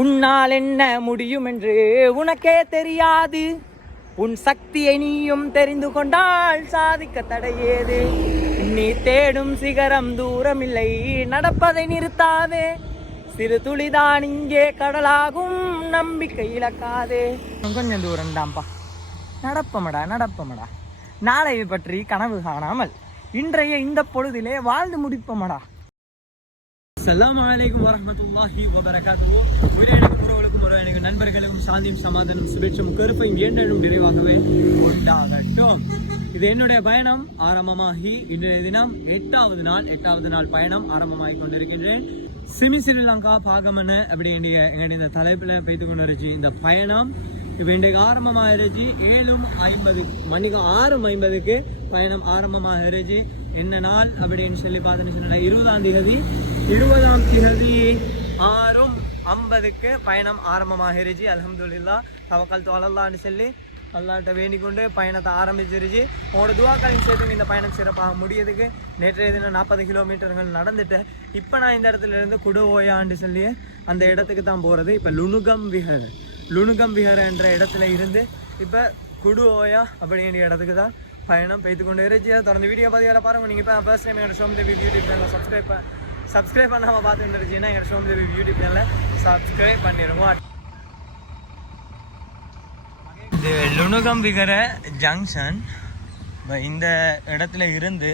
உன்னால் என்ன முடியும் என்று உனக்கே தெரியாது. உன் சக்தியை நீயும் தெரிந்து கொண்டால் சாதிக்க தடையேது. நீ தேடும் சிகரம் தூரமில்லை நடப்பதை நிறுத்தாதே. சிறு துளிதான் இங்கே கடலாகும் நம்பிக்கை இழக்காதே. கொஞ்சம் தூரம் தான்ப்பா. நடப்பமடா நடப்பமடா. நாளை பற்றி கனவு காணாமல் இன்றைய இந்த பொழுதிலே வாழ்ந்து முடிப்பமடா. அஸ்ஸலாமு அலைக்கும் வரமத்துல்லாஹி வபரகாத்துஹு. உயிரிழக்கும் உறவுகளுக்கும் ஒரு எனக்கு நண்பர்களுக்கும் சாந்தியும் சமாதானம் சுபிட்சும் கருப்பையும் ஏண்டலும் விரைவாகவே உண்டாகட்டும். இது என்னுடைய பயணம். ஆரம்பமாகி இன்றைய தினம் எட்டாவது நாள் எட்டாவது நாள் பயணம் ஆரம்பமாகி கொண்டிருக்கின்றேன். சிமி ஸ்ரீலங்கா பாகமன அப்படி எங்களுடைய இந்த தலைப்பில் பெய்து கொண்டிருச்சு இந்த பயணம். இப்போ இன்றைக்கு ஆரம்பமாகிருச்சு ஏழும் ஐம்பது மணிக்கு ஆறு ஐம்பதுக்கு பயணம் ஆரம்பமாகிருச்சு என்ன நாள் அப்படின்னு சொல்லி பார்த்தேன்னு சொன்னால் இருபதாம் தேதி இருபதாம் தேதி ஆறும் ஐம்பதுக்கு பயணம் ஆரம்பமாகிருச்சு. அலமதுல்லா தவக்கால் தோழல்லான்னு சொல்லி அல்லாட்ட வேண்டிக் கொண்டு பயணத்தை ஆரம்பிச்சிருச்சு. உங்களோட துவாக்களின் சேர்த்து இந்த பயணம் சிறப்பாக முடியதுக்கு நேற்றைய தினம் நாற்பது கிலோமீட்டர்கள் நடந்துட்டேன் இப்போ நான் இந்த இடத்துல இருந்து குடுவோயான்னு சொல்லி அந்த இடத்துக்கு தான் போகிறது இப்போ லுணுகம் விஹர் லுணுகம் விஹர் என்ற இடத்துல இருந்து இப்போ குடுவோயா அப்படிங்கிற இடத்துக்கு தான் பயணம் பெய்து கொண்டு இருந்துச்சு தொடர்ந்து வீடியோ பார்த்து பாருங்கள் நீங்கள் இப்போ ஃபர்ஸ்ட் டைம் எங்கள் ஷோம் தேவி யூடியூப் சேனலில் சப்ஸ்கிரைப் சப்ஸ்கிரைப் பண்ணாமல் பார்த்து இருந்துச்சுன்னா என்னோட ஷோம் தேவி யூடியூப் சேனலில் சப்ஸ்கிரைப் பண்ணிடுவோம் இது லுணுகம் விகர ஜங்ஷன் இந்த இடத்துல இருந்து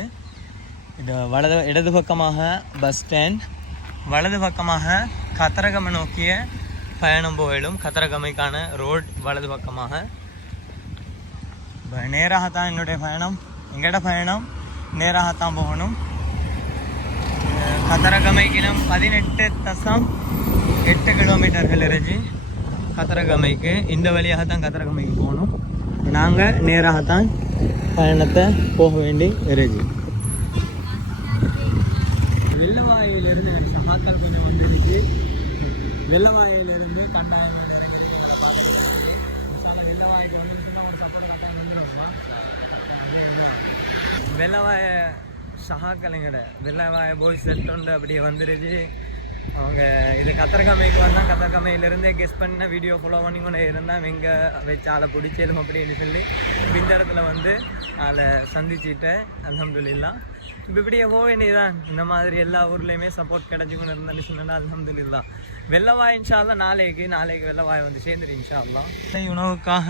இது வலது இடது பக்கமாக பஸ் ஸ்டாண்ட் வலது பக்கமாக கத்தரகமை நோக்கிய பயணம் போயிடும். கத்தரகமைக்கான ரோட் வலது பக்கமாக. நேராக தான் என்னுடைய பயணம். எங்களோட பயணம்? நேராக தான் போகணும். அஹ் கத்தரகமைக்கினம் பதினெட்டு தசம் எட்டு கிலோமீட்டர்கள் இருந்துச்சு கத்தரகமைக்கு இந்த வழியாக தான் கத்தரகமைக்கு போகணும். நாங்கள் நேராக தான் பயணத்தை போக வேண்டி இருந்துச்சு வெள்ளவாயிலிருந்து எனக்கு சகாக்கள் கொஞ்சம் வந்துடுச்சு வெள்ளவாயிலிருந்து கண்டாயம் இறங்கி எங்களை பார்த்துட்டு வெள்ளவாய்க்கு வந்து கொஞ்சம் சப்போர்ட் வெள்ளவாய சகாக்கலைங்கட வெள்ளவாய போய் செட் அப்படியே வந்துருச்சு. அவங்க இது கத்தரகாமைக்கு வந்தால் கத்தரகாமையிலேருந்தே கெஸ் பண்ண வீடியோ ஃபாலோ பண்ணி கொண்டு இருந்தால் எங்கே வச்சு ஆளை பிடிச்சலும் அப்படின்னு சொல்லி இந்த இடத்துல வந்து ஆளை சந்திச்சிட்டேன். அல்ஹம்துலில்லா. இப்போ இப்படியே போக வேண்டியதான் இந்த மாதிரி எல்லா ஊர்லேயுமே சப்போர்ட் கிடச்சி கொண்டு இருந்தேன்னு சொன்னா அல்ஹம்துலில்லா. வெள்ளவாய் இன்ஷால்லா நாளைக்கு நாளைக்கு வெள்ளவாய் வந்து சேர்ந்துரு இன்ஷால்லாம் உணவுக்காக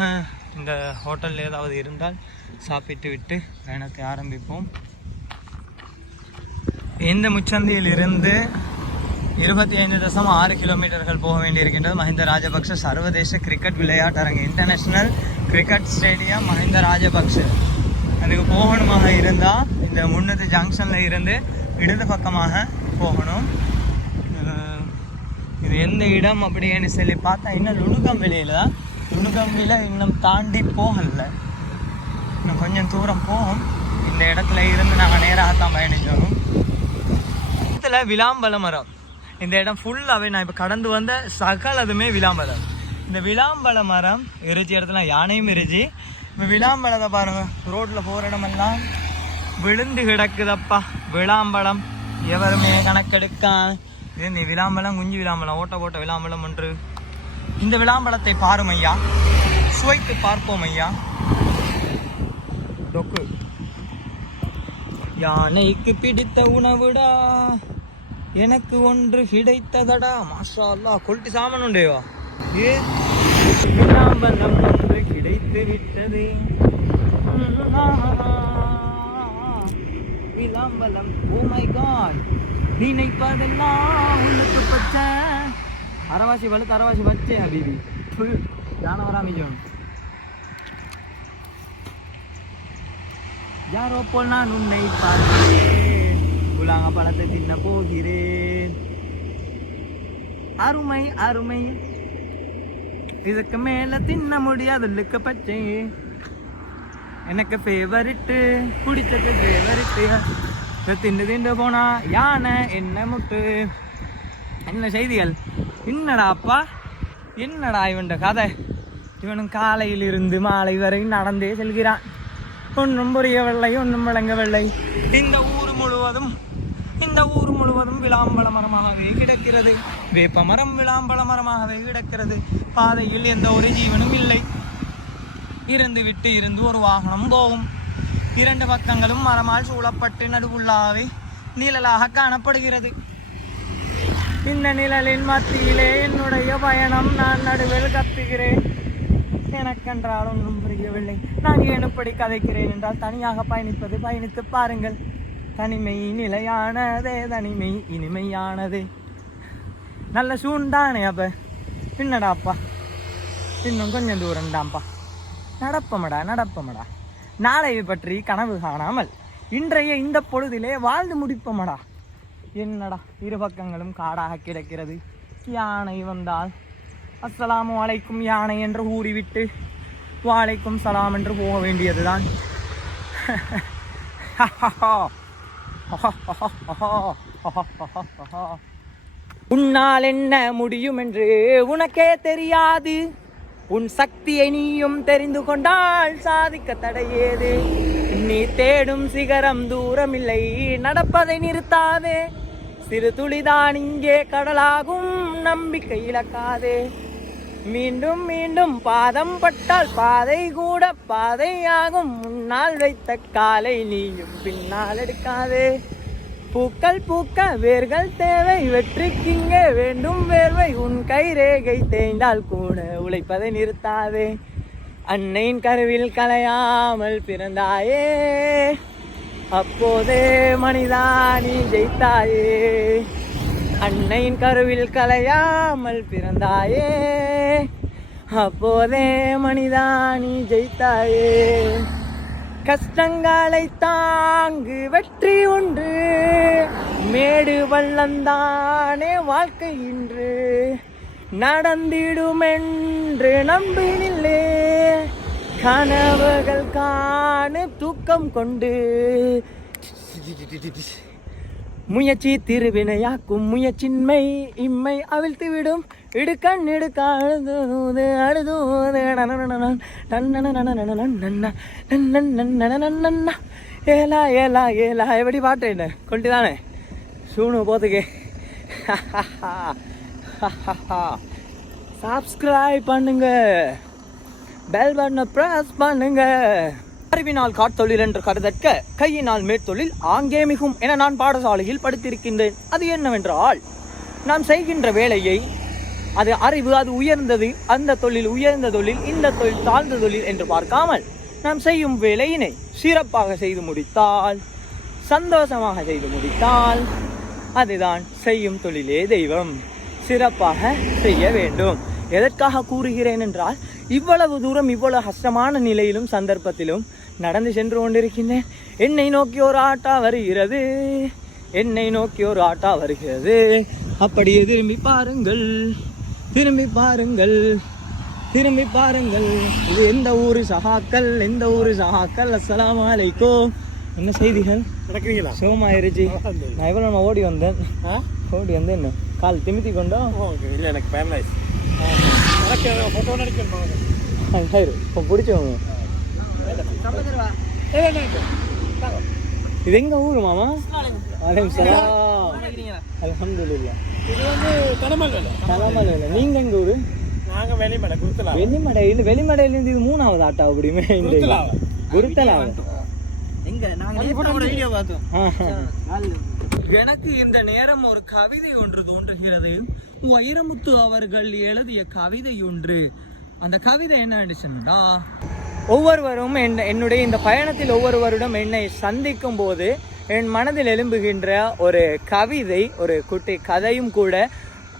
இந்த ஹோட்டல் ஏதாவது இருந்தால் சாப்பிட்டு விட்டு பயணத்தை ஆரம்பிப்போம். இந்த முச்சந்தியிலிருந்து இருபத்தி ஐந்து தசம் ஆறு கிலோமீட்டர்கள் போக வேண்டியிருக்கின்றது மஹிந்த ராஜபக்ஷ சர்வதேச cricket விளையாட்டரங்கு. International cricket stadium Mahinda Rajapaksa அதுக்கு போகணுமாக இருந்தால் இந்த முன்னத்து ஜங்ஷனில் இருந்து இடது பக்கமாக போகணும். இது எந்த இடம் அப்படின்னு சொல்லி பார்த்தா இன்னும் லுணுக்கம் வெளியில் தான். லுணுக்கம் இன்னும் தாண்டி போகல. இன்னும் கொஞ்சம் தூரம் போகும். இந்த இடத்துல இருந்து நாங்கள் நேராகத்தான் பயணிச்சோம் இடத்துல விளாம்பல மரம். இந்த இடம் ஃபுல்லாகவே நான் இப்போ கடந்து வந்த சகலதுமே விளாம்பலம் இந்த விளாம்பழ மரம் எரிச்சி இடத்துல யானையும் எரிச்சு இப்போ விளாம்பழத்தை பாருங்கள் ரோட்டில் போகிற இடமெல்லாம் விழுந்து கிடக்குதப்பா. விளாம்பழம். எவருமே கணக்கெடுக்கான் இது இந்த விளாம்பழம் குஞ்சு விளாம்பலம் ஓட்ட ஓட்ட விளாம்பலம் ஒன்று. இந்த விளாம்பழத்தை பாரும் ஐயா. சுவைத்து பார்ப்போம் ஐயா. டொக்கு. யானைக்கு பிடித்த உணவுடா? எனக்கு ஒன்று கிடைத்ததடா. மாஷா அல்லாஹ் கொல்ட்டி சாமன் உண்டேவா ஏ? விளாம்பலம் ஒன்று கிடைத்து விட்டது. விளாம்பலம் ஓ oh மை காட் நினைப்பதெல்லாம் உனக்கு பச்சை. அரவாசி வலுத்து அரவாசி பச்சை ஹபீபி. ஜானவராமிஜோன் யாரோ போல் நான் உன்னை பார்க்கிறேன். புலாங்க பழத்தை தின்ன போகிறேன். அருமை அருமை. இதுக்கு மேல தின்ன முடியாது லுக்க பச்சை. எனக்கு ஃபேவரிட்டு பிடிச்சது ஃபேவரிட்டு திண்டு திண்டு போனா யானை என்ன முட்டு? என்ன செய்திகள்? என்னடா அப்பா என்னடா இவன்ட கதை? இவனும் காலையிலிருந்து மாலை வரை நடந்தே செல்கிறான். ஒன்றும் புரியவில்லை ஒன்றும் விளங்கவில்லை. இந்த ஊர் முழுவதும் இந்த ஊர் முழுவதும் விளாம்பழ மரமாகவே கிடக்கிறது. வேப்ப மரம் விளாம்பழ மரமாகவே கிடக்கிறது. பாதையில் எந்த ஒரு ஜீவனும் இல்லை. இருந்து விட்டு இருந்து ஒரு வாகனம் போகும். இரண்டு பக்கங்களும் மரமால் சூழப்பட்டு நடுவுள்ளாவே நிழலாக காணப்படுகிறது. இந்த நிழலின் மத்தியிலே என்னுடைய பயணம் நான் நடுவில் கத்துகிறேன். எனக்கென்றால் ஒன்றும் புரியவில்லை. நான் ஏன் இப்படி கதைக்கிறேன் என்றால் தனியாக பயணிப்பது பயணித்து பாருங்கள். தனிமை நிலையானதே தனிமை இனிமையானதே. நல்ல சூண்டானே அப்ப? பின்னடாப்பா இன்னும் கொஞ்சம் தூரம்தான்ப்பா. நடப்பமடா நடப்பமடா. நாளை பற்றி கனவு காணாமல் இன்றைய இந்த பொழுதிலே வாழ்ந்து முடிப்பமடா. என்னடா இரு பக்கங்களும் காடாக கிடக்கிறது? யானை வந்தால் அஸ்ஸலாமு அலைக்கும் யானை என்று கூறிவிட்டு வாழைக்கும் சலாம் என்று போக வேண்டியதுதான். உன்னால் என்ன முடியும் என்று உனக்கே தெரியாது. உன் சக்தியை நீயும் தெரிந்து கொண்டால் சாதிக்க தடையேது. நீ தேடும் சிகரம் தூரமில்லை நடப்பதை நிறுத்தாதே. சிறு துளிதான் இங்கே கடலாகும் நம்பிக்கை இழக்காதே. மீண்டும் மீண்டும் பாதம் பட்டால் பாதை கூட பாதையாகும் முன்னால் வைத்த காலை நீயும் பின்னால் எடுக்காதே. பூக்கள் பூக்க வேர்கள் தேவை வெற்றிக்கிங்கே வேண்டும் வேர்வை. உன் கை ரேகை தேய்ந்தால் கூட உழைப்பதை நிறுத்தாதே. அன்னையின் கருவில் கலையாமல் பிறந்தாயே. அப்போதே மனிதா நீ ஜெயித்தாயே. அன்னையின் கருவில் கலையாமல் பிறந்தாயே. அப்போதே மனிதா நீ ஜெயித்தாயே. கஷ்டங்களை தாங்கு வெற்றி உண்டு. மேடு வள்ளந்தானே வாழ்க்கை இன்று. நடந்திடுமென்று நம்பினில்லே. கனவுகள் காணு தூக்கம் கொண்டு. முயற்சி திருவினையாக்கும் முயற்சின்மை இம்மை அவிழ்த்து விடும் இடுக்கண் இடுக்க அழுதுது அழுதுது. ஏலா ஏலா ஏலா. எப்படி பாட்டு என்ன? கொண்டு தானே சூணு போத்துக்கு சப்ஸ்கிரைப் பண்ணுங்க. பெல் பட்டனை ப்ரெஸ் பண்ணுங்க. அறிவினால் காட்டொழில் என்று கருதற்க கையினால் மேற்தொழில் ஆங்கே மிகும் என நான் பாடசாலையில் படித்திருக்கின்றேன். அது என்னவென்றால் நாம் செய்கின்ற வேலையை அது அறிவு அது உயர்ந்தது அந்த தொழில் உயர்ந்த தொழில் இந்த தொழில் தாழ்ந்த தொழில் என்று பார்க்காமல் நாம் செய்யும் வேலையினை சிறப்பாக செய்து முடித்தால் சந்தோஷமாக செய்து முடித்தால் அதுதான் செய்யும் தொழிலே தெய்வம். சிறப்பாக செய்ய வேண்டும். எதற்காக கூறுகிறேன் என்றால் இவ்வளவு தூரம் இவ்வளவு கஷ்டமான நிலையிலும் சந்தர்ப்பத்திலும் நடந்து சென்று கொண்டிருக்கின்றேன். என்னை நோக்கி ஒரு ஆட்டா வருகிறது. என்னை நோக்கி ஒரு ஆட்டா வருகிறது. அப்படியே திரும்பி பாருங்கள். திரும்பி பாருங்கள். திரும்பி பாருங்கள். இது எந்த ஊரு சகாக்கள்? எந்த ஊரு சகாக்கள்? அஸ்ஸலாமு அலைக்கும். என்ன செய்திகள்? நடக்கிறீங்களா? சிவமாயிருச்சு நான் எவ்வளோ நான் ஓடி வந்தேன். ஓடி வந்தேன் என்ன கால் திமித்தி கொண்டோ? ஓகே. இல்லை எனக்கு பேரலைஸ் எனக்கு ஃபோட்டோ நடிக்கணும் சரி இப்போ பிடிச்சவங்க இது எங்க ஊரு மாமா அலைம் சலாம் அல்ஹம்துலில்லாஹ் இது வந்து நீங்க எங்க ஊரு நாங்கள் வெளிமலை குருத்தலாம் வெளிமடையில் வெளிமடையிலேருந்து இது மூணாவது ஆட்டா அப்படியுமே இந்த. குருத்தலாவ எங்க நாங்க வீடியோ பார்த்தோம். எனக்கு இந்த நேரம் ஒரு கவிதை ஒன்று தோன்றுகிறது. வைரமுத்து அவர்கள் எழுதிய கவிதை ஒன்று. அந்த கவிதை என்ன சொன்னா ஒவ்வொருவரும் என் என்னுடைய இந்த பயணத்தில் ஒவ்வொருவரிடம் என்னை சந்திக்கும் போது என் மனதில் எழும்புகின்ற ஒரு கவிதை ஒரு குட்டி கதையும் கூட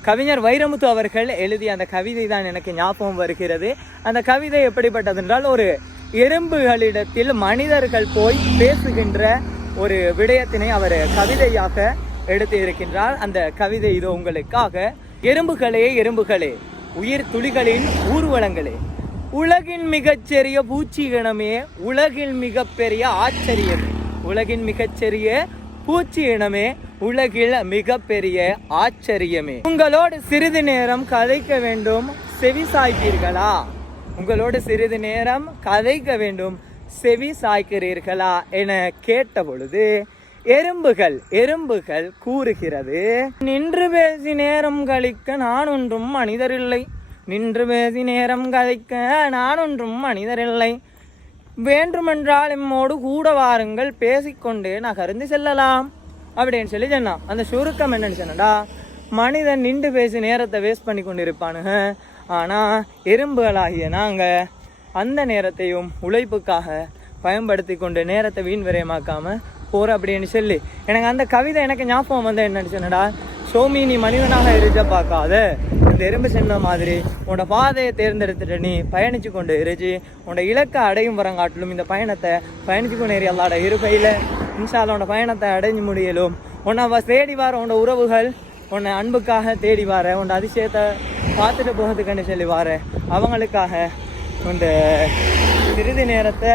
கவிஞர் வைரமுத்து அவர்கள் எழுதிய அந்த கவிதை தான் எனக்கு ஞாபகம் வருகிறது. அந்த கவிதை எப்படிப்பட்டதென்றால் ஒரு எறும்புகளிடத்தில் மனிதர்கள் போய் பேசுகின்ற ஒரு விடயத்தினை அவர் கவிதையாக எடுத்து இருக்கின்றார் அந்த கவிதை இது உங்களுக்காக. எறும்புகளே எறும்புகளே உயிர் துளிகளின் ஊர்வலங்களே. உலகின் மிகச்சிறிய பூச்சி இனமே உலகின் மிகப்பெரிய ஆச்சரியமே. உலகின் மிகச்சிறிய பூச்சி இனமே உலகில் மிகப்பெரிய ஆச்சரியமே. உங்களோடு சிறிது நேரம் கதைக்க வேண்டும். செவி சாய்ப்பீர்களா உங்களோடு சிறிது நேரம் கதைக்க வேண்டும். செவி சாய்க்கிறீர்களா என கேட்ட பொழுது எறும்புகள் எறும்புகள் கூறுகிறது. நின்று பேசி நேரம் கழிக்க நான் ஒன்றும் மனிதரில்லை. நின்று பேசி நேரம் கழிக்க நான் ஒன்றும் மனிதரில்லை. வேண்டுமென்றால் எம்மோடு கூட வாருங்கள் பேசிக்கொண்டே நகர்ந்து செல்லலாம். அப்படின்னு சொல்லி சொன்னான். அந்த சுருக்கம் என்னன்னு சொன்னடா மனிதன் நின்று பேசி நேரத்தை வேஸ்ட் பண்ணி கொண்டு இருப்பானுங்க ஆனால் எறும்புகளாகிய நாங்கள் அந்த நேரத்தையும் உழைப்புக்காக பயன்படுத்தி கொண்டு நேரத்தை வீண் விரயமாக்காமல் போகிற அப்படின்னு சொல்லி. எனக்கு அந்த கவிதை எனக்கு ஞாபகம் வந்து என்னன்னு சொன்னடா சோமி நீ மனிதனாக இருக்க பார்க்காத. இந்த எறும்பு சென்ன மாதிரி உன்னோட பாதையை தேர்ந்தெடுத்துட்டு நீ பயணிச்சு கொண்டு இருச்சு உன்னோட இலக்கை அடையும் வரங்காட்டிலும் இந்த பயணத்தை பயணிச்சு கொண்டு ஏறி அல்லாட இருக்கையில். உன்னோட பயணத்தை அடைஞ்சு முடியலும். உன்னை அவ தேடி வர உன்னோட உறவுகள் உன்னை அன்புக்காக தேடி வர உன்னோட அதிசயத்தை பார்த்துட்டு போகிறதுக்குன்னு சொல்லி வர. அவங்களுக்காக இந்த சிறிது நேரத்தை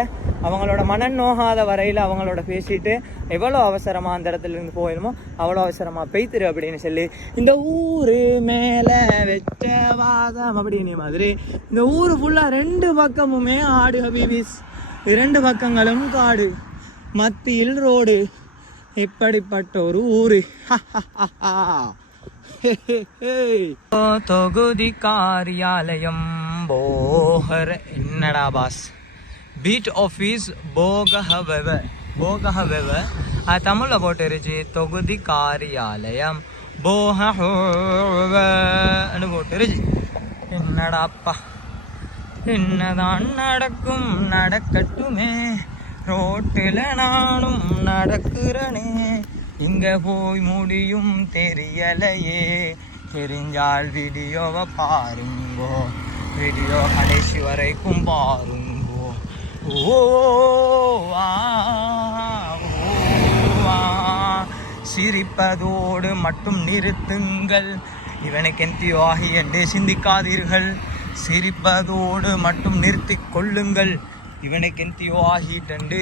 அவங்களோட மனம் நோகாத வரையில் அவங்களோட பேசிட்டு எவ்வளோ அவசரமாக அந்த இடத்துல இருந்து போயிடுமோ அவ்வளோ அவசரமாக பெய்த்துரு அப்படின்னு சொல்லி இந்த ஊரு மேலே வெச்ச வாதம் அப்படின்னு மாதிரி இந்த ஊர் ஃபுல்லாக ரெண்டு பக்கமுமே ஆடு ஹபீபிஸ். இரண்டு பக்கங்களும் காடு மத்தியில் ரோடு. இப்படிப்பட்ட ஒரு ஊரு. தொகுதி காரியாலயம். போகர. என்னடா pass beat office Bogahawewa Bogahawewa. அது தமிழில் போட்டுருச்சு தொகுதி காரியாலயம் போகன்னு போட்டுருச்சு. என்னடாப்பா? என்னதான் நடக்கும் நடக்கட்டுமே. ரோட்டில் நானும் நடக்கிறனே. இங்கே போய் முடியும் தெரியலையே. தெரிஞ்சால் வீடியோவை பாருங்கோ. வீடியோ கடைசி வரைக்கும் பாருங்கோ ஓ ஓ, சிரிப்பதோடு மட்டும் நிறுத்துங்கள் இவனுக்கு எந்தியோ ஆகி என்றே சிந்திக்காதீர்கள் சிரிப்பதோடு மட்டும் நிறுத்தி கொள்ளுங்கள் இவனுக்கு எந்தியோ ஆகிட்டண்டு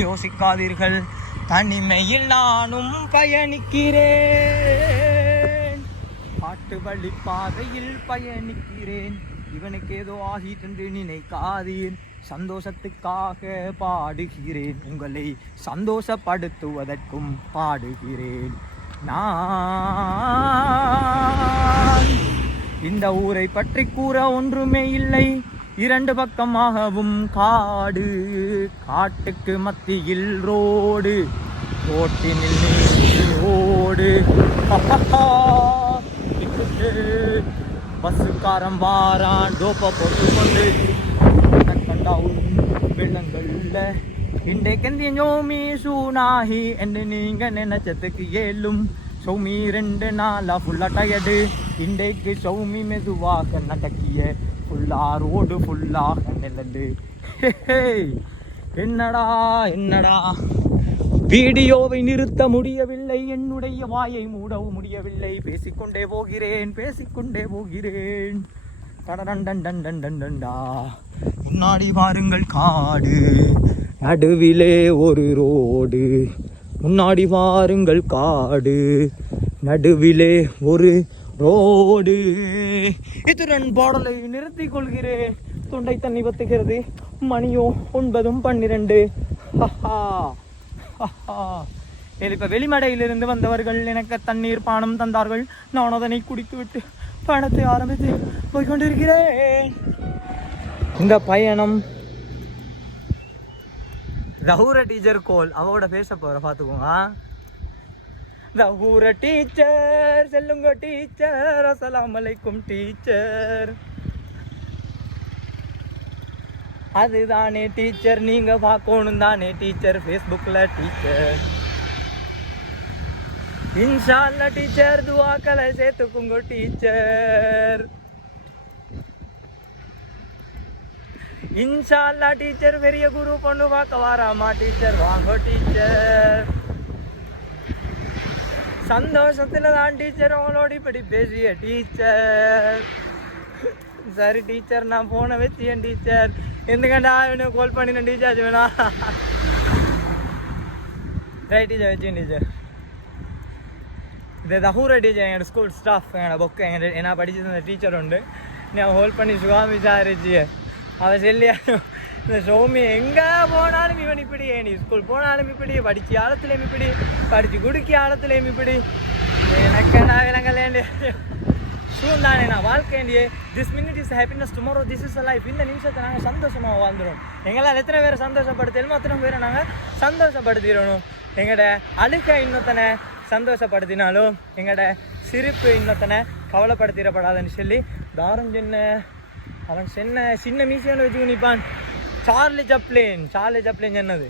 யோசிக்காதீர்கள் தனிமையில் நானும் பயணிக்கிறேன் பாட்டு வழி பாதையில் பயணிக்கிறேன் இவனுக்கு ஏதோ ஆகிட்டென்று நினைக்காதீர். சந்தோஷத்துக்காக பாடுகிறேன். உங்களை சந்தோஷப்படுத்துவதற்கும் பாடுகிறேன். நான் இந்த ஊரை பற்றி கூற ஒன்றுமே இல்லை. இரண்டு பக்கமாகவும் காடு காட்டுக்கு மத்தியில் ரோடு ரோட்டினில் ரோடு பஸ்ஸுக்காரன் வாரான். டோப்பை போட்டு கொண்டு கண்டாவும் வெள்ளங்கள்ல இன்றைக்கு ஞோமி சூனாகி என்று நீங்க நினைச்சதுக்கு ஏலும். சௌமி ரெண்டு நாளா ஃபுல்லா டயர்டு இன்றைக்கு சௌமி மெதுவாக நடக்கிய ஃபுல்லா ரோடு ஃபுல்லாக நிழலு. என்னடா என்னடா? வீடியோவை நிறுத்த முடியவில்லை. என்னுடைய வாயை மூடவும் முடியவில்லை. பேசிக்கொண்டே போகிறேன் பேசிக்கொண்டே போகிறேன். டன் டன் டன் டன் முன்னாடி பாருங்கள் காடு. நடுவிலே ஒரு ரோடு. முன்னாடி பாருங்கள் காடு. நடுவிலே ஒரு ரோடு. இத்துடன் பாடலை நிறுத்திக் கொள்கிறேன். தொண்டை தண்ணி பத்துகிறது மணியோ ஒன்பதும் பன்னிரண்டு. ஹஹா. இது இப்போ வெளிமடையிலிருந்து வந்தவர்கள் எனக்கு தண்ணீர் பானம் தந்தார்கள். நான் அதனை குடித்துவிட்டு பயணத்தை ஆரம்பித்து போய்கொண்டிருக்கிறேன். இந்த பயணம் தஹூர டீச்சர் கோல். அவரோட பேச போற பாத்துக்கோங்க ரஹூர டீச்சர் செல்லுங்க டீச்சர் அஸ்லாம் அலைக்கும் டீச்சர் அதுதானே டீச்சர் நீங்க பார்க்கணும் தானே டீச்சர் ஃபேஸ்புக்கில் டீச்சர் இன்ஷால்ல டீச்சர் துவாக்களை சேர்த்துக்குங்க டீச்சர் இன்ஷால்லா டீச்சர் பெரிய குரு பொண்ணு பார்க்க வாராமா டீச்சர் வாங்க டீச்சர் சந்தோஷத்துல தான் டீச்சர் உங்களோட இப்படி பேசிய டீச்சர் సరే టీచర్ నా ఫోన్ చేయండి టీచర్ ఎందుకంటే ఆమె కోల్పడిన టీచర్ చూనా రైట్ టీచర్ వచ్చేయండి టీచർ ഇത് ദഹൂറ ടീച്ചർ ഞങ്ങളുടെ സ്കൂൾ സ്റ്റാഫ് ആണ് ബൊക്കെ ഞങ്ങളുടെ എന്നാ പഠിച്ചു തന്ന ടീച്ചറുണ്ട് ഞാൻ ഹോൾ പണി സുഖം വിചാരിച്ച് അവ ചെല്ലിയാലും ഷോമി എങ്കാ പോണാലും ഇവൻ ഇപ്പിടി ഏണി സ്കൂൾ പോണാലും ഇപ്പിടി പഠിച്ച് ആളത്തിലേയും ഇപ്പിടി പഠിച്ച് കുടുക്കിയ ആളത്തിലേയും ഇപ്പിടി എനക്കെണ്ടാകലങ്കല്ലേണ്ടി சூன் தானே நான் வாழ்க்கைண்டியே this minute is happiness tomorrow this is life இந்த நிமிஷத்தை நாங்கள் சந்தோஷமாக வாழ்ந்துடும் எங்களால் எத்தனை பேரை சந்தோஷப்படுத்தணுமோ அத்தனை பேரை நாங்கள் சந்தோஷப்படுத்திடணும் எங்களோட அழுக்க இன்னொத்தனை சந்தோஷப்படுத்தினாலும் எங்களோட சிரிப்பு இன்னொத்தனை கவலைப்படுத்திடப்படாதுன்னு சொல்லி தாரம் சின்ன அவன் சின்ன சின்ன மீசியான வச்சுக்கோ நிற்பான் சார்லி ஜப்ளின் சார்லி ஜப்ளின் சொன்னது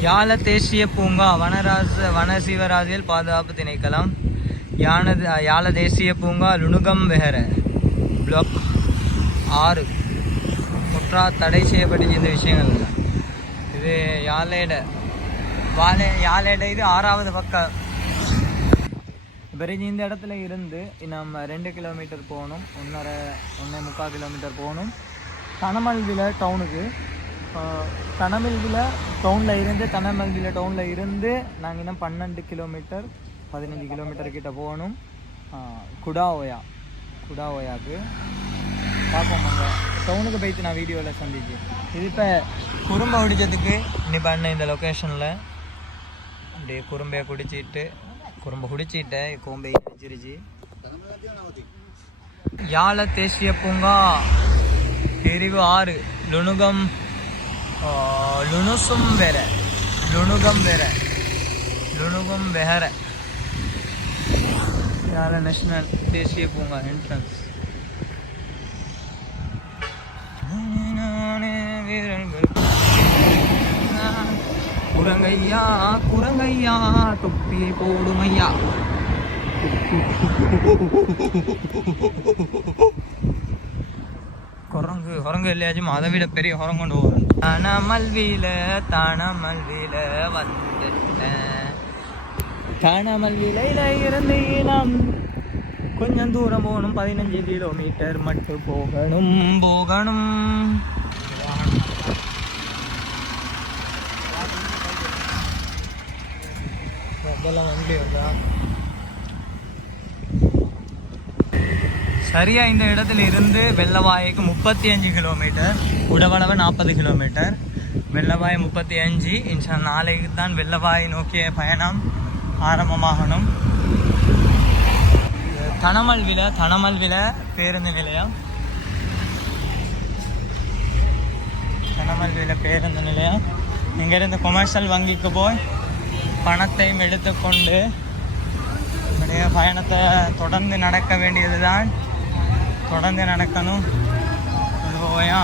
யாழ தேசிய பூங்கா வனராஜ வன சிவராஜில் பாதுகாப்பு திணைக்களம் யான யாழ தேசிய பூங்கா லுணுகம் வெஹர. பிளாக் ஆறு. முற்றா தடை செய்யப்பட்ட இந்த விஷயங்கள் இது யாழேட வாழை யாழேட இது ஆறாவது பக்கம். பிறகு இந்த இடத்துல இருந்து நம்ம ரெண்டு கிலோமீட்டர் போகணும். ஒன்றரை ஒன்றே முக்கால் கிலோமீட்டர் போகணும். தனமல்வில டவுனுக்கு தனமல்வில டவுனில் இருந்து தனமல்வில டவுனில் இருந்து நாங்கள் இன்னும் பன்னெண்டு கிலோமீட்டர் பதினஞ்சு கிலோமீட்டர் கிட்ட போகணும். குடா ஓயா குடா குடாஓயாக்கு பார்ப்போம் அங்கே டவுனுக்கு போயிட்டு நான் வீடியோவில் சந்திச்சு இது இப்போ குறும்பை குடிச்சதுக்கு நீ பண்ண இந்த லொக்கேஷனில் அப்படியே குறும்பையை குடிச்சிட்டு குறும்பை குடிச்சிட்டேன் கோம்பை வச்சிருச்சு யாழ தேசிய பூங்கா பிரிவு ஆறு லுணுகம் லுணுசும் வேற. லுணுகம் வேற. லுணுகம் வேற. யாழ நேஷனல் தேசிய பூங்கா என்ட்ரன்ஸ் குரங்கையா குரங்கையா தொப்பி போடுமையா குரங்கு குரங்கு இல்லையாச்சும் அதை விட பெரிய குரங்கு கொண்டு வரும் தனமல்வியில தனமல்வியில வந்துட்டேன். காணாமல் விலையில இருந்து நாம் கொஞ்சம் தூரம் போகணும். பதினஞ்சு கிலோமீட்டர் மட்டும் போகணும். போகணும். இதெல்லாம் வண்டி சரியா இந்த இடத்துல இருந்து வெள்ளவாய்க்கு முப்பத்தி அஞ்சு கிலோமீட்டர் உடவளவு நாற்பது கிலோமீட்டர் வெள்ளவாய் முப்பத்தி அஞ்சு இன்ஷா நாளைக்கு தான் வெள்ளவாய் நோக்கிய பயணம். ஆரம்பமாகணும். தனமல்வில தனமல்வில பேருந்து நிலையம். தனமல்வில பேருந்து நிலையம். இங்கிருந்து கொமர்ஷியல் வங்கிக்கு போய் பணத்தையும் எடுத்துக்கொண்டு என்னுடைய பயணத்தை தொடர்ந்து நடக்க வேண்டியதுதான். தொடர்ந்து நடக்கணும். போயா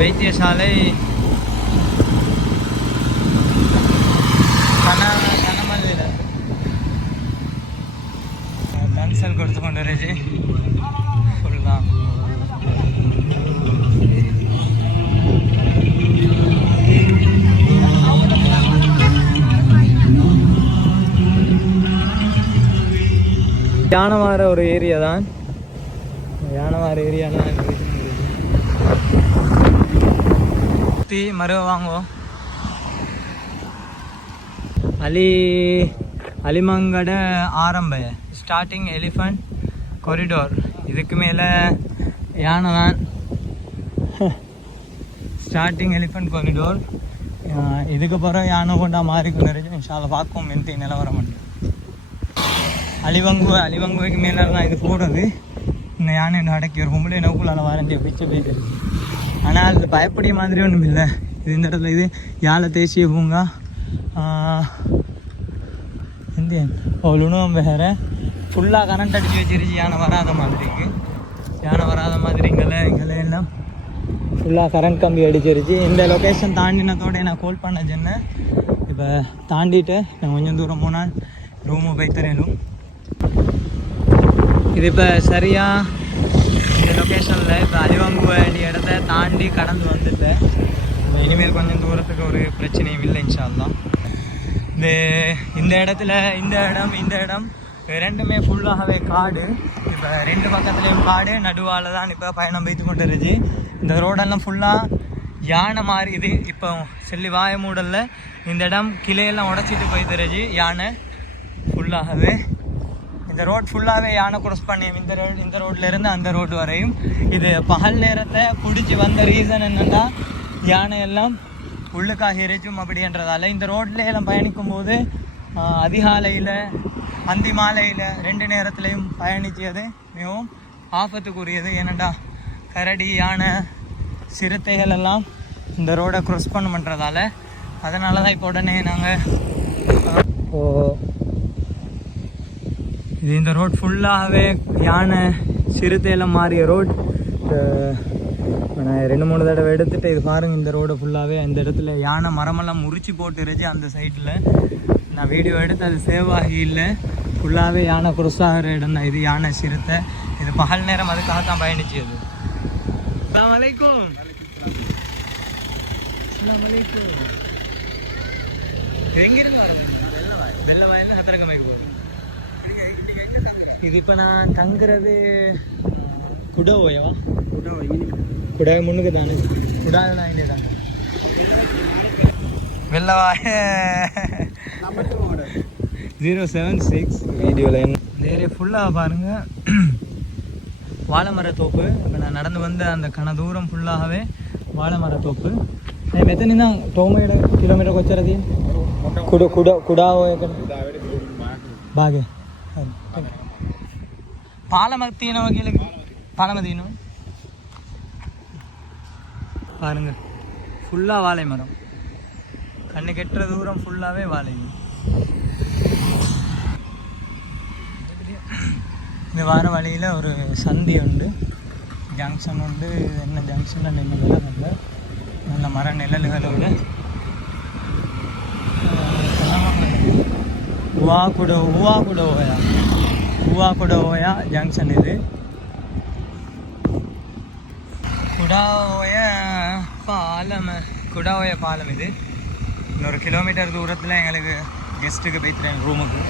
வைத்தியசாலை. கன கொடுத்து கொண்டு இருந்துச்சு ஃபுல்லாக யானவார ஒரு ஏரியா தான் யானவார ஏரியானா? தீ மருவ வாங்குவோம். அலி அலிமங்கட ஆரம்ப ஸ்டார்டிங் எலிஃபண்ட் கொரிடோர் இதுக்கு மேலே யானை தான். ஸ்டார்டிங் எலிஃபண்ட் கொரிடோர் இதுக்கு பிறகு யானை கொண்டா மாறிக்கும் நிறைய. நிமிஷம் பார்க்கும் மென்த்தி நிலவரம் உண்டு. அலிவங்கு அலிவங்குவைக்கு மேலே தான் இது போடுறது இந்த யானை என்ன அடக்கி ஒரு பொம்பளை நோக்குள்ளால வாரண்டிய பிச்சு போயிட்டு ஆனால் அது பயப்படிய மாதிரி ஒன்றும் இல்லை. இது இந்த இடத்துல இது யாழை தேசிய பூங்கா. இந்தியன் ஓ வேறு. ஃபுல்லாக கரண்ட் அடித்து வச்சிருச்சு யானை வராத மாதிரிக்கு. யானை வராத மாதிரிங்கள எங்களை எல்லாம். ஃபுல்லாக கரண்ட் கம்பி அடிச்சிருச்சு. இந்த லொக்கேஷன் தாண்டினதோட நான் கால் பண்ண சொன்னேன் இப்போ தாண்டிட்டு நான் கொஞ்சம் தூரம் போனால் ரூமு போய் தரணும் இது இப்போ சரியாக இந்த லொக்கேஷனில் இப்போ அலிவாங்க வேண்டிய இடத்த தாண்டி கடந்து வந்துட்டேன். இனிமேல் கொஞ்சம் தூரத்துக்கு ஒரு பிரச்சனையும் இல்லை இன்ஷால்லாம் இந்த இந்த இடத்துல இந்த இடம் இந்த இடம் ரெண்டுமே ஃபுல்லாகவே காடு. இப்போ ரெண்டு பக்கத்துலேயும் காடு நடுவால் தான் இப்போ பயணம் வைத்து கொண்டு இருந்துச்சு இந்த ரோடெல்லாம் ஃபுல்லாக யானை மாதிரி இப்போ செல்லி வாய மூடலில் இந்த இடம் கிளையெல்லாம் உடச்சிட்டு போய் தருச்சு யானை ஃபுல்லாகவே இந்த ரோட் ஃபுல்லாகவே யானை cross பண்ணி இந்த ரோடு இந்த ரோட்லேருந்து அந்த ரோடு வரையும். இது பகல் நேரத்தை பிடிச்சி வந்த ரீசன் என்னென்னா யானை எல்லாம் உள்ளுக்காக இறைச்சும் அப்படின்றதால இந்த ரோட்ல எல்லாம் பயணிக்கும் போது அதிகாலையில் அந்தி மாலையில் ரெண்டு நேரத்துலையும் பயணிச்சது மிகவும் ஆபத்துக்குரியது. ஏனண்டா கரடி யானை சிறுத்தைகள் எல்லாம் இந்த ரோடை cross பண்ண பண்ணுறதால அதனால தான் இப்போ உடனே நாங்கள் இது இந்த ரோட் ஃபுல்லாகவே யானை சிறுத்தையெல்லாம் மாறிய ரோட் நான் ரெண்டு மூணு தடவை எடுத்துகிட்டு இது பாருங்கள் இந்த ரோடு ஃபுல்லாகவே இந்த இடத்துல யானை மரமெல்லாம் முறிச்சு போட்டுருச்சு அந்த சைட்டில் நான் வீடியோ எடுத்து அது சேவ் ஆகி இல்லை. ஃபுல்லாகவே யானை குருசாகிற இடம் தான். இது யானை சிறுத்தை. இது பகல் நேரம் அதுக்காக தான் பயணிச்சு அது அஸ்ஸலாமு அலைக்கும். எங்கிருந்து வர வெள்ள வயலில் ஹத்தரகமைக்கு போகிறோம் இது இப்போ நான் தங்குறது குடவோயவா குடவை குடவை முன்னுக்கு தானே. குடாவை நான் இங்கே தாங்க வெள்ளவா ஜீரோ செவன் சிக்ஸ் வீடியோவில் என்ன? நேரே ஃபுல்லாக பாருங்கள் வாழைமர தோப்பு இப்போ நான் நடந்து வந்த அந்த கன தூரம் ஃபுல்லாகவே வாழைமர தோப்பு எத்தனை தான் டோமையோட கிலோமீட்டர் கொச்சரதி குட குட குடாவோ. எத்தனை பாகே. பாலமத்தீன வகையில் பாலமதீனம் பாருங்க ஃபுல்லாக வாழை மரம். கண்ணு கெட்டுற தூரம் ஃபுல்லாகவே வாழை. இந்த வார வழியில் ஒரு சந்தி உண்டு. ஜங்ஷன் உண்டு. என்ன ஜங்ஷனில் என்ன விலை நல்ல நல்ல மர நிழல்களோட. உவா கூட உவா கூட ஓயா உவா கூட ஜங்ஷன் இது. குடாவோய பாலம் குடாவோய பாலம் இது. இன்னொரு கிலோமீட்டர் தூரத்தில் எங்களுக்கு கெஸ்ட்டுக்கு போய்த்துறேன் ரூமுக்கு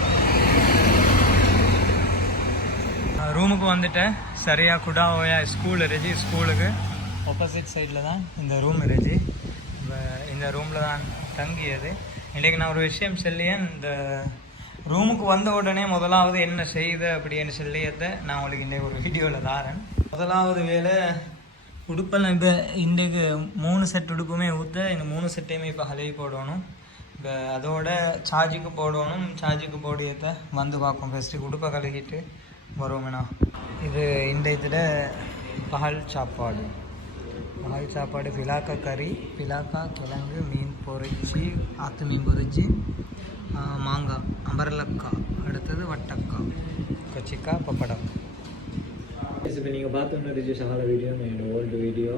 ரூமுக்கு வந்துட்டேன். சரியாக குடாவோயா ஸ்கூல் இருந்துச்சு ஸ்கூலுக்கு ஆப்போசிட் சைடில் தான் இந்த ரூம் இருந்துச்சு இந்த ரூமில் தான் தங்கியது. இன்றைக்கு நான் ஒரு விஷயம் சொல்லியேன். இந்த ரூமுக்கு வந்த உடனே முதலாவது என்ன செய்த அப்படின்னு சொல்லியதை நான் உங்களுக்கு இன்றைக்கு ஒரு வீடியோவில் தாரேன். முதலாவது வேலை உடுப்பெல்லாம் இப்போ இன்றைக்கு மூணு செட் உடுப்புமே ஊற்ற இந்த மூணு செட்டையுமே இப்போ ஹலவி போடணும். இப்போ அதோட சார்ஜுக்கு போடணும் சார்ஜுக்கு போடியத வந்து பார்ப்போம். ஃபஸ்ட்டு உடுப்பை கழுகிட்டு வருவோமேண்ணா இது இன்றையத்தில் பகல் சாப்பாடு. பகல் சாப்பாடு பிலாக்கா கறி பிலாக்கா கிழங்கு மீன் பொறிச்சு ஆத்து மீன் பொறிச்சு மாங்காய் அம்பரலக்காய் அடுத்தது வட்டக்காய் கொச்சிக்காய் பப்படம். இப்போ நீங்கள் பார்த்து ரிஜி வீடியோ என்னோட ஓல்டு வீடியோ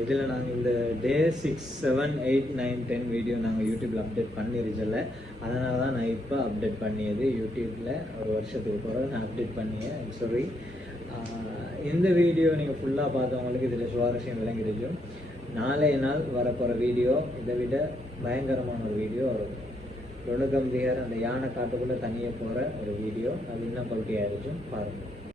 இதில் நாங்கள் இந்த day six seven eight nine ten video நாங்கள் யூடியூப்பில் அப்டேட் பண்ணிருச்சல அதனால தான் நான் இப்போ அப்டேட் பண்ணியது யூடியூப்பில் ஒரு வருஷத்துக்கு பிறகு நான் அப்டேட் பண்ணியேன் சாரி இந்த வீடியோ நீங்கள் ஃபுல்லாக பார்த்தவங்களுக்கு இதில் சுவாரஸ்யம் விளங்கிடுச்சும் நாளைய நாள் வரப்போகிற வீடியோ இதை விட பயங்கரமான ஒரு வீடியோ வரும். ருணகம்பிகர் அந்த யானை காட்டுக்குள்ளே தனியாக போகிற ஒரு வீடியோ அது இன்னும் பல்ட்டியாக இருக்கும் பாருங்கள்